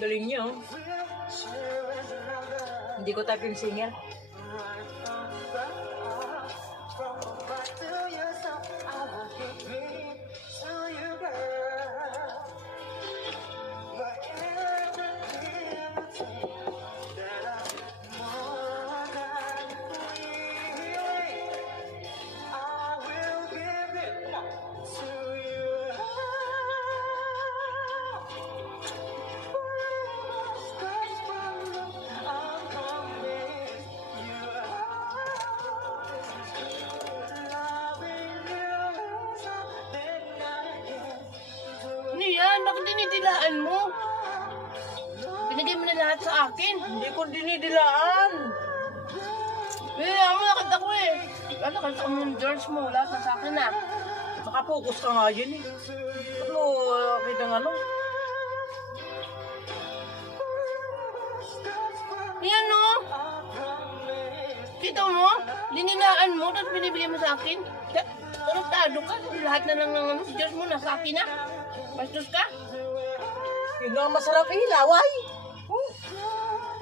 Galing niyo. Hindi ko type yung singer. Ano yan? Bakit dinidilaan mo? Binigay mo na lahat sa akin. Hindi ko dinidilaan. Binigay mo, nakita ko eh. Ano, nakita ko yung George mo. Lahat na sa akin na. Nakapokus ka nga dyan eh. Ba't mo kita ng ano? Yan no? Kita mo? Dinilaan mo, tapos binibigay mo sa akin. Tarantado ka. Lahat na lang ng ano, si George mo nasa akin na. Bastos ka? Yun nga masarap eh, laway.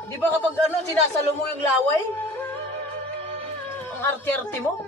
Di ba kapag ano, sinasalo mo yung laway? Ang arte-arte mo?